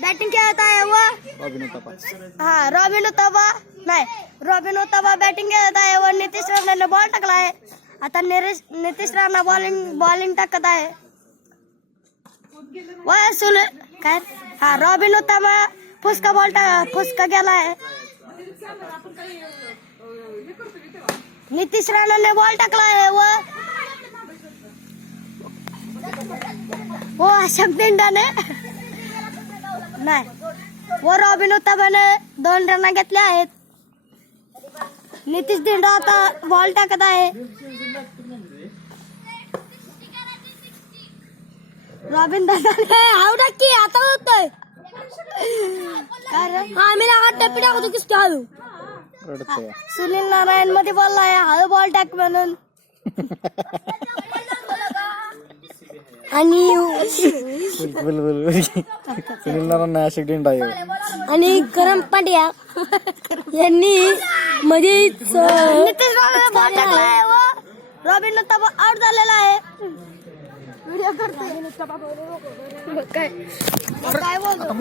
Batting खेळत आहे व रॉबिन उत्तपा नाही रॉबिन उत्तपा बॅटिंग खेळत आहे व नितीश राणाने बॉल टाकला आहे. आता नितीश राणा बॉलिंग टाकत आहे व काय रॉबिन उत्तपा फुसका गेला आहे. नितीश राणाने बॉल टाकला आहे व अशोक दिंडाने नाही व रॉबिन उत्तपाने 2 रन घेतले आहेत. नितीश दिंडा आता बॉल टाकत आहे. रॉबिन दादाने आउट की आता होतोय आम्ही टप्पी टाकतो किसतो हळू. सुनील नारायण मध्ये बोलला आहे हळू बॉल टाक म्हणून. आणि सुनील नारायण अशोक दिंडा आणि करम पांड्या यांनी मध्ये नितीश राणाने बॉल टाकला आहे व रॉबिन उत्तपा आउट झालेला आहे. व्हिडिओ करतोय काय बोलतो